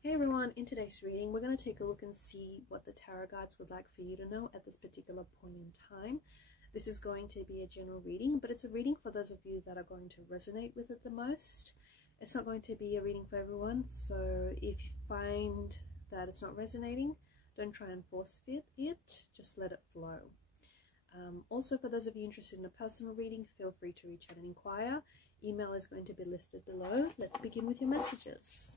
Hey everyone, in today's reading we're going to take a look and see what the tarot guides would like for you to know at this particular point in time. This is going to be a general reading, but it's a reading for those of you that are going to resonate with it the most. It's not going to be a reading for everyone, so if you find that it's not resonating, don't try and force fit it, just let it flow. Also, for those of you interested in a personal reading, feel free to reach out and inquire. Email is going to be listed below. Let's begin with your messages.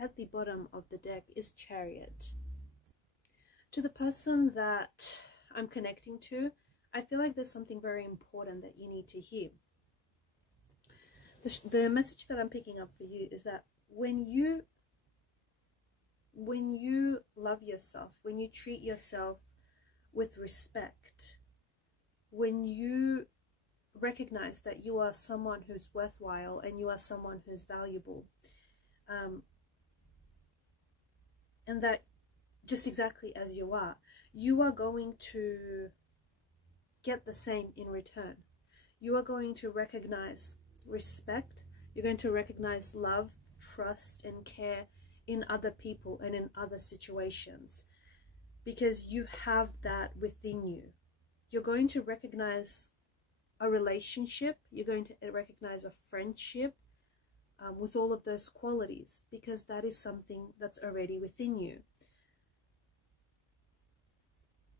At the bottom of the deck is Chariot. To the person that I'm connecting to, I feel like there's something very important that you need to hear. The message that I'm picking up for you is that when you love yourself, when you treat yourself with respect, when you recognize that you are someone who's worthwhile and you are someone who's valuable, and that just exactly as you are going to get the same in return. You are going to recognize respect. You're going to recognize love, trust, and care in other people and in other situations, because you have that within you. You're going to recognize a relationship. You're going to recognize a friendship, with all of those qualities, because that is something that's already within you.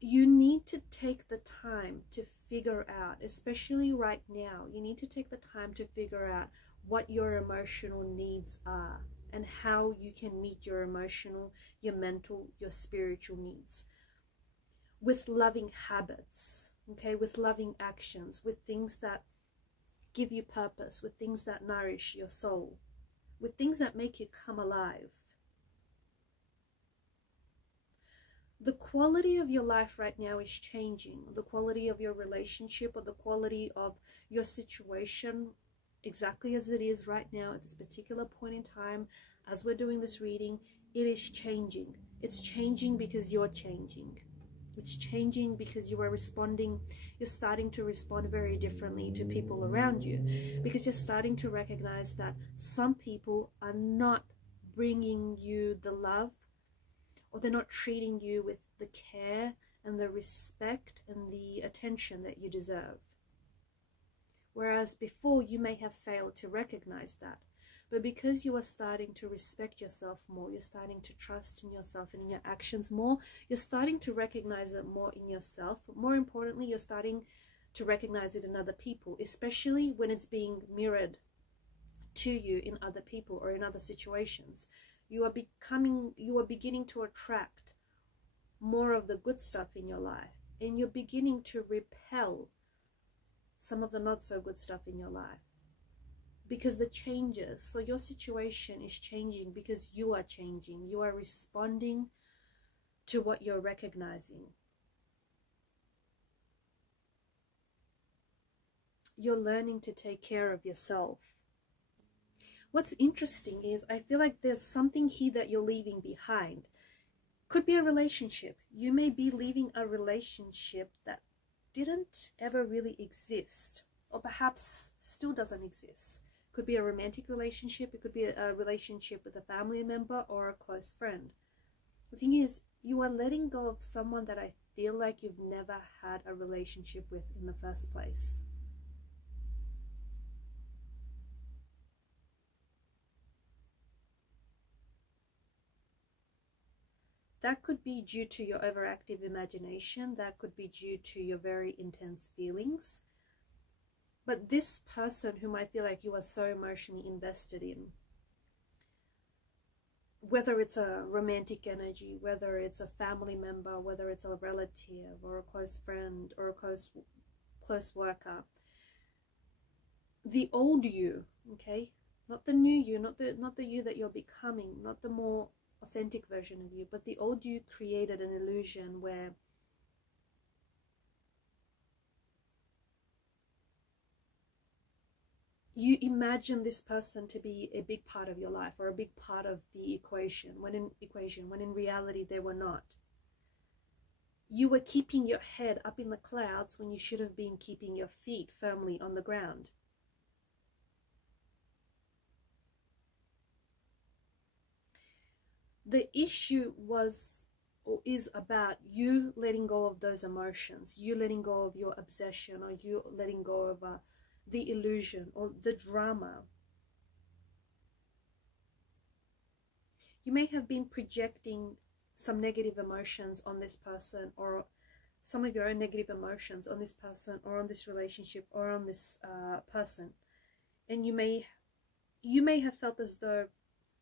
You need to take the time to figure out, especially right now, you need to take the time to figure out what your emotional needs are and how you can meet your emotional, your mental, your spiritual needs with loving habits, okay, with loving actions, with things that give you purpose, with things that nourish your soul, with things that make you come alive. The quality of your life right now is changing. The quality of your relationship or the quality of your situation, exactly as it is right now at this particular point in time, as we're doing this reading, it is changing. It's changing because you're changing. It's changing because you are responding. You're starting to respond very differently to people around you, because you're starting to recognize that some people are not bringing you the love, or they're not treating you with the care and the respect and the attention that you deserve. Whereas before you may have failed to recognize that. But because you are starting to respect yourself more, you're starting to trust in yourself and in your actions more, you're starting to recognize it more in yourself. More importantly, you're starting to recognize it in other people, especially when it's being mirrored to you in other people or in other situations. You are beginning to attract more of the good stuff in your life, and you're beginning to repel some of the not so good stuff in your life, because the changes. So your situation is changing because you are changing. You are responding to what you're recognizing. You're learning to take care of yourself. What's interesting is I feel like there's something here that you're leaving behind. Could be a relationship. You may be leaving a relationship that didn't ever really exist, or perhaps still doesn't exist. Could be a romantic relationship. It could be a relationship with a family member or a close friend. The thing is, you are letting go of someone that I feel like you've never had a relationship with in the first place. That could be due to your overactive imagination. That could be due to your very intense feelings. But this person whom I feel like you are so emotionally invested in, whether it's a romantic energy, whether it's a family member, whether it's a relative or a close friend or a close worker, the old you, okay, not the new you, not the you that you're becoming, not the more authentic version of you, but the old you created an illusion where you imagine this person to be a big part of your life or a big part of the equation, when in reality they were not. You were keeping your head up in the clouds when you should have been keeping your feet firmly on the ground. The issue was or is about you letting go of those emotions, you letting go of your obsession, or you letting go of the illusion or the drama. You may have been projecting some negative emotions on this person, or some of your own negative emotions on this person, or on this relationship, or on this person. And you may have felt as though,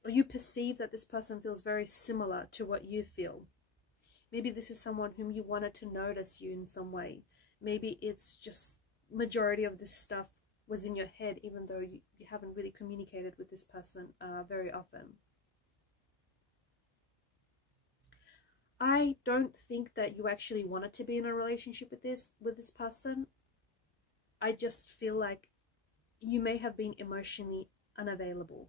or you perceive that this person feels very similar to what you feel. Maybe this is someone whom you wanted to notice you in some way. Maybe it's just majority of this stuff was in your head, even though you haven't really communicated with this person very often. I don't think that you actually wanted to be in a relationship with this person. I just feel like you may have been emotionally unavailable.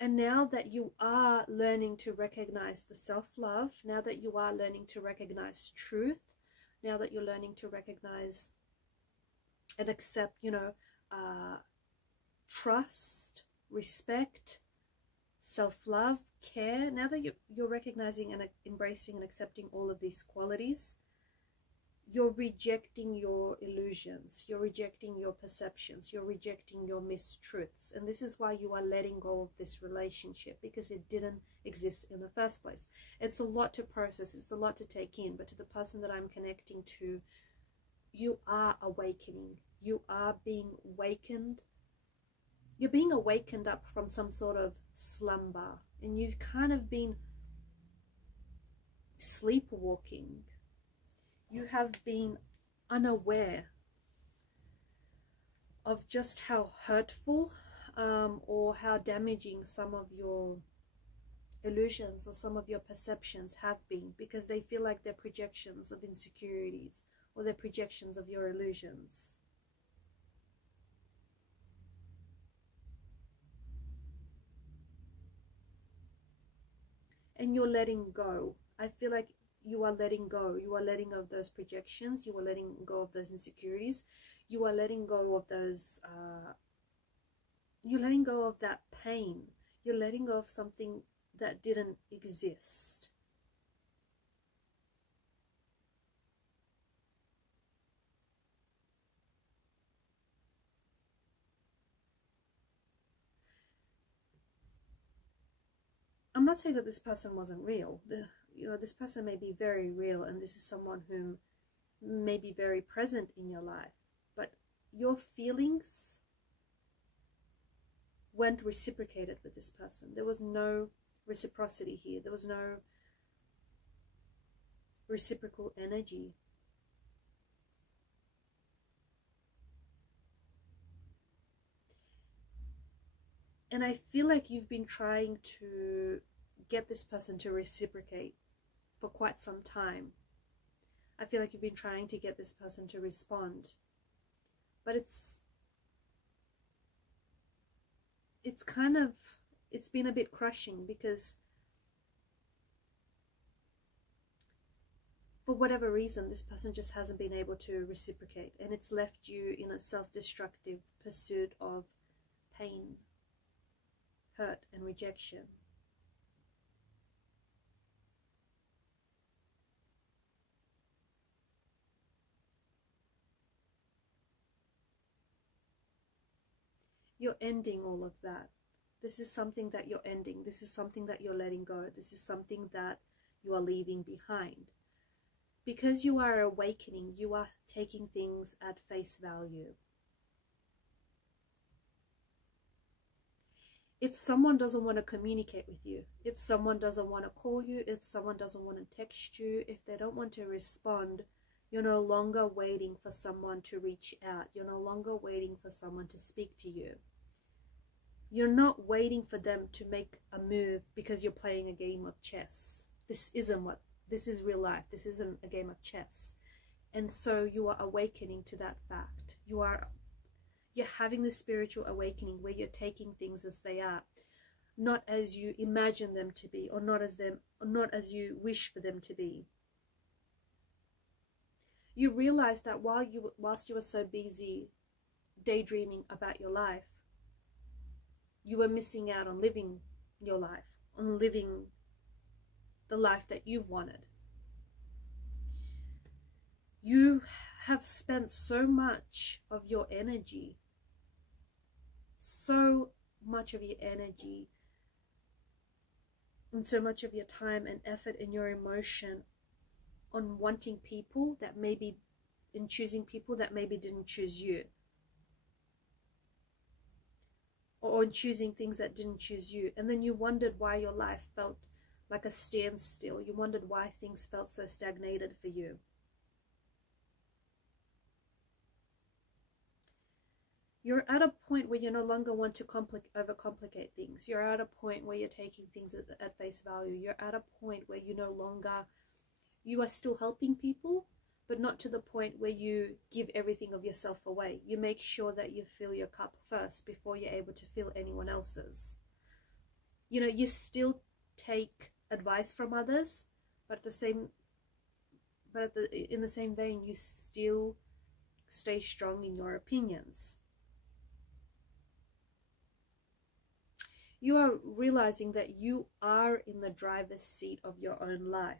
And now that you are learning to recognize the self-love, now that you are learning to recognize truth, now that you're learning to recognize and accept, trust, respect, self-love, care, now that you're recognizing and embracing and accepting all of these qualities, you're rejecting your illusions, you're rejecting your perceptions, you're rejecting your mistruths. And this is why you are letting go of this relationship, because it didn't exist in the first place. It's a lot to process, it's a lot to take in, but to the person that I'm connecting to, you are awakening, you are being awakened. You're being awakened up from some sort of slumber, and you've kind of been sleepwalking. You have been unaware of just how hurtful or how damaging some of your illusions or some of your perceptions have been, because they feel like they're projections of insecurities or they're projections of your illusions. And you're letting go. I feel like you are letting go. You are letting go of those projections. You are letting go of those insecurities. You are letting go of those, you're letting go of that pain. You're letting go of something that didn't exist. I'm not saying that this person wasn't real. This person may be very real, and this is someone who may be very present in your life, but your feelings weren't reciprocated with this person. There was no reciprocity here. There was no reciprocal energy. And I feel like you've been trying to get this person to reciprocate for quite some time. I feel like you've been trying to get this person to respond. But it's been a bit crushing, because for whatever reason, this person just hasn't been able to reciprocate, and it's left you in a self-destructive pursuit of pain. hurt and rejection. You're ending all of that. This is something that you're ending. This is something that you're letting go. This is something that you are leaving behind. Because you are awakening, you are taking things at face value. If someone doesn't want to communicate with you, if someone doesn't want to call you, if someone doesn't want to text you, if they don't want to respond, you're no longer waiting for someone to reach out. You're no longer waiting for someone to speak to you. You're not waiting for them to make a move because you're playing a game of chess. This is real life. This isn't a game of chess. And so you are awakening to that fact. You're having this spiritual awakening where you're taking things as they are, not as you imagine them to be, or not as you wish for them to be. You realize that whilst you were so busy daydreaming about your life, you were missing out on living your life, on living the life that you've wanted. You have spent so much of your energy, and so much of your time and effort and your emotion on wanting people that maybe, in choosing people that maybe didn't choose you, or on choosing things that didn't choose you. And then you wondered why your life felt like a standstill. You wondered why things felt so stagnated for you. You're at a point where you no longer want to overcomplicate things. You're at a point where you're taking things at face value. You're at a point where you are still helping people, but not to the point where you give everything of yourself away. You make sure that you fill your cup first before you're able to fill anyone else's. You know, you still take advice from others, but in the same vein, you still stay strong in your opinions. You are realizing that you are in the driver's seat of your own life.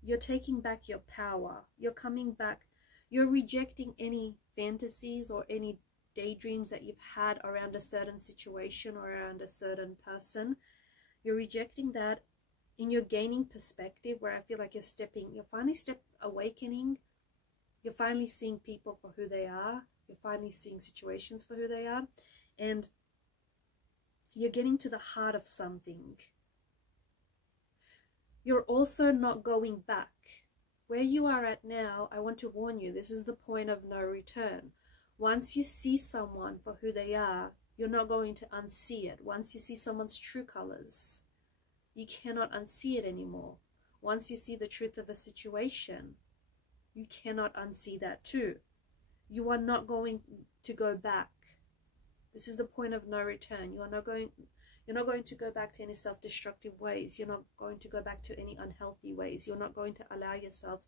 You're taking back your power. You're coming back. You're rejecting any fantasies or any daydreams that you've had around a certain situation or around a certain person. You're rejecting that, and you're gaining perspective, where I feel like you're finally awakening. You're finally seeing people for who they are. You're finally seeing situations for who they are. And you're getting to the heart of something. You're also not going back. Where you are at now, I want to warn you, this is the point of no return. Once you see someone for who they are, you're not going to unsee it. Once you see someone's true colors, you cannot unsee it anymore. Once you see the truth of a situation, you cannot unsee that too. You are not going to go back. This is the point of no return. You're not going to go back to any self-destructive ways. You're not going to go back to any unhealthy ways. You're not going to allow yourself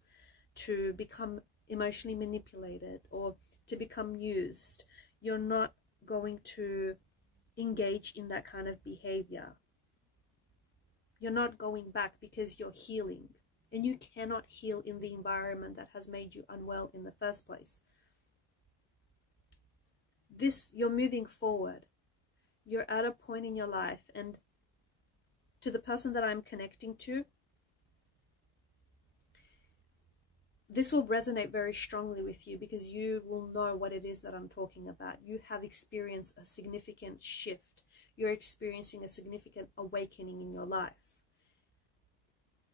to become emotionally manipulated or to become used. You're not going to engage in that kind of behavior. You're not going back because you're healing. And you cannot heal in the environment that has made you unwell in the first place. You're moving forward. You're at a point in your life, and to the person that I'm connecting to, this will resonate very strongly with you, because you will know what it is that I'm talking about. You have experienced a significant shift. You're experiencing a significant awakening in your life.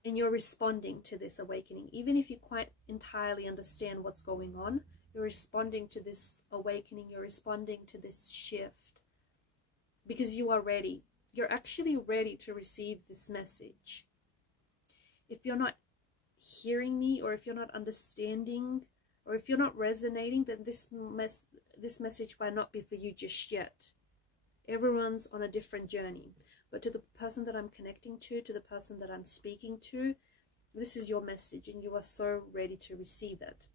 And you're responding to this awakening. Even if you quite entirely understand what's going on, you're responding to this awakening. You're responding to this shift. Because you are ready. You're actually ready to receive this message. If you're not hearing me, or if you're not understanding, or if you're not resonating, then this message might not be for you just yet. Everyone's on a different journey. But to the person that I'm connecting to the person that I'm speaking to, this is your message, and you are so ready to receive it.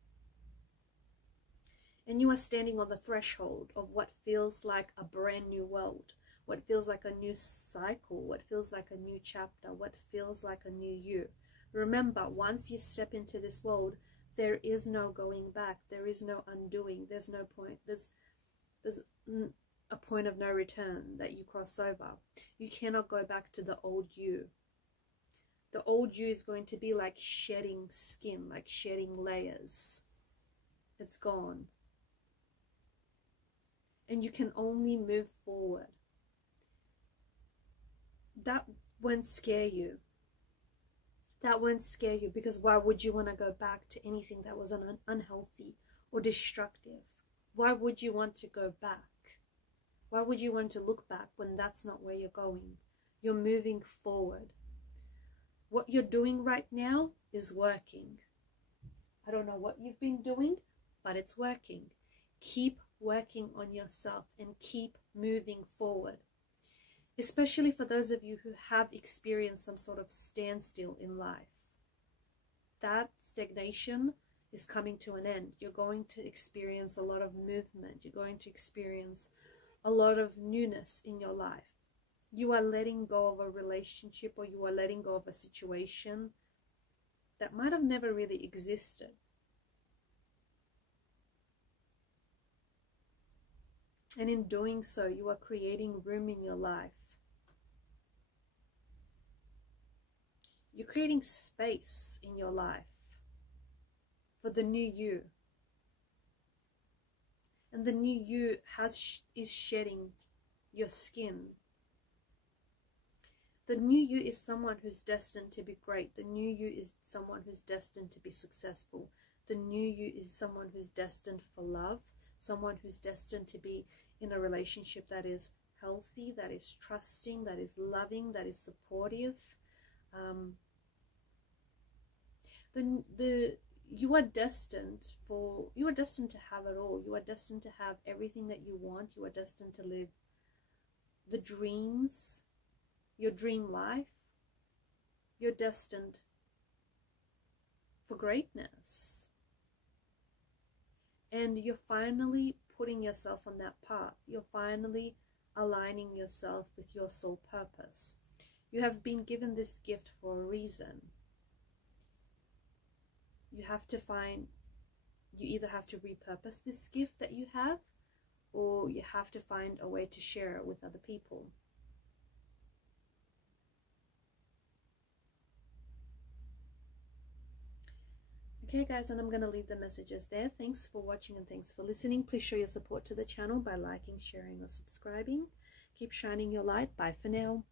And you are standing on the threshold of what feels like a brand new world, what feels like a new cycle, what feels like a new chapter, what feels like a new you. Remember, once you step into this world, there is no going back. There is no undoing. There's no point. There's a point of no return that you cross over. You cannot go back to the old you. The old you is going to be like shedding skin, like shedding layers. It's gone. And you can only move forward. That won't scare you. That won't scare you, because why would you want to go back to anything that was unhealthy or destructive? Why would you want to go back? Why would you want to look back when that's not where you're going? You're moving forward. What you're doing right now is working. I don't know what you've been doing, but it's working. Keep working on yourself and keep moving forward. Especially for those of you who have experienced some sort of standstill in life. That stagnation is coming to an end. You're going to experience a lot of movement. You're going to experience a lot of newness in your life. You are letting go of a relationship, or you are letting go of a situation that might have never really existed. And in doing so, you are creating room in your life. You're creating space in your life for the new you. And the new you is shedding your skin. The new you is someone who's destined to be great. The new you is someone who's destined to be successful. The new you is someone who's destined for love. Someone who's destined to be in a relationship that is healthy, that is trusting, that is loving, that is supportive. You are destined to have it all. You are destined to have everything that you want. You are destined to live the dreams, your dream life. You're destined for greatness. And you're finally putting yourself on that path. You're finally aligning yourself with your soul purpose. You have been given this gift for a reason. You either have to repurpose this gift that you have, or you have to find a way to share it with other people. Okay guys, and I'm going to leave the messages there. Thanks for watching and thanks for listening. Please show your support to the channel by liking, sharing or subscribing. Keep shining your light. Bye for now.